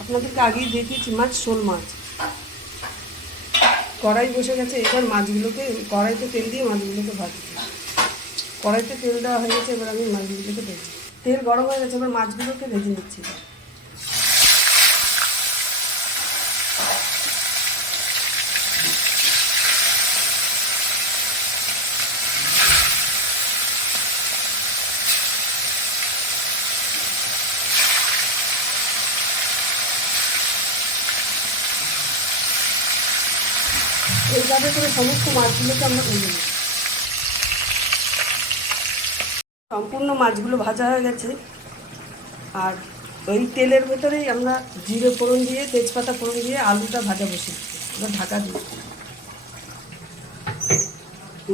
আপনাদেরকে আগেই দেখিয়েছি মাছ, শোল মাছ। কড়াই বসে গেছে, এবার মাছগুলোকে কড়াইতে তেল দিয়ে মাছগুলোকে ভাজছি। কড়াইতে তেল দেওয়া হয়ে গেছে, এবার আমি মাছগুলোকে ভেজে, তেল গরম হয়ে গেছে, এবার মাছগুলোকে ভেজে নিচ্ছি। এইভাবে করে সমস্ত মাছগুলোকে আমরা ভেজে নিই। সম্পূর্ণ মাছগুলো ভাজা হয়ে গেছে, আর ওই তেলের ভেতরেই আমরা জিরে ফোড়ন দিয়ে, তেজপাতা ফোড়ন দিয়ে আলুটা ভাজা বসিয়ে দিচ্ছি। এবার ঢাকা দিই।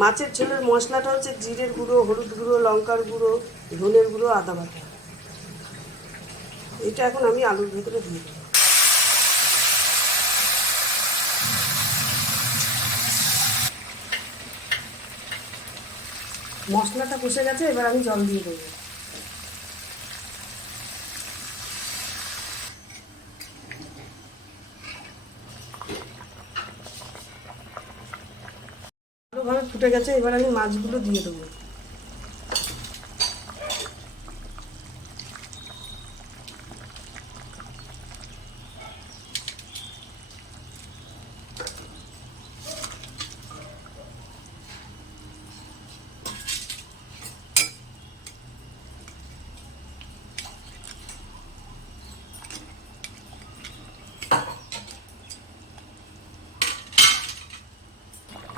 মাছের ঝোলের মশলাটা হচ্ছে জিরের গুঁড়ো, হলুদ গুঁড়ো, লঙ্কার গুঁড়ো, ধনের গুঁড়ো, আদা বাটা। এটা এখন আমি আলুর ভেতরে দিয়ে দেবো। মশলাটা কষে গেছে, এবার আমি জল দিয়ে দেবো। ভালোভাবে ফুটে গেছে, এবার আমি মাছগুলো দিয়ে দেবো।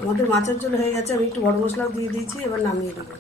আমাদের মাছের ঝোল হয়ে গেছে, আমি একটু গরম মশলাও দিয়ে দিয়েছি, এবার নামিয়ে দেবো।